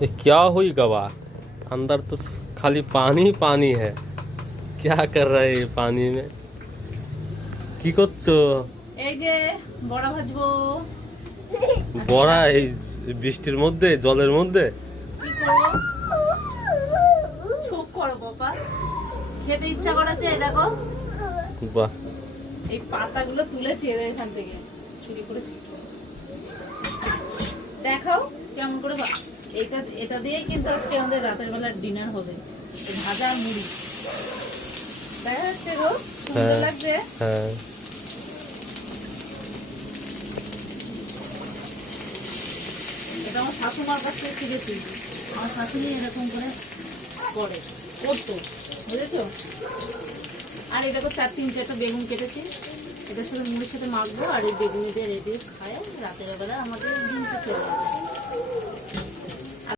ये क्या हुई गवा? अंदर तो खाली पानी पानी है। क्या कर रहा है ये पानी में? কি করছো? এই যে বড়া ভাজবো। বড়া এই বৃষ্টির মধ্যে, জলের মধ্যে? কি করব? চুপ করো বাবা। খেতে ইচ্ছা করেছে, এই দেখো। বাহ, এই পাতাগুলো তুলেছি এখান থেকে চুরি করেছি। দেখাও কেমন করে এটা এটা দিয়ে কিন্তু আজকে আমাদের রাতের বেলা ডিনার হবে। ভাজা আর মুড়ি। দেখা যাচ্ছে গো, সুন্দর লাগছে। হ্যাঁ। এটা আমার শাশুমার কাছ থেকে শিখেছি। আমার শাশুড়ি এরকম করে করতো, বুঝেছো? আর এটা তো 4-3-4টা বেগুন কেটেছি, এটার সাথে মুড়ির সাথে মাখবো। আর এই বেগুনি দিয়ে রেডি খায় রাতের বেলা আমাদের দিনটা চলে যাবে।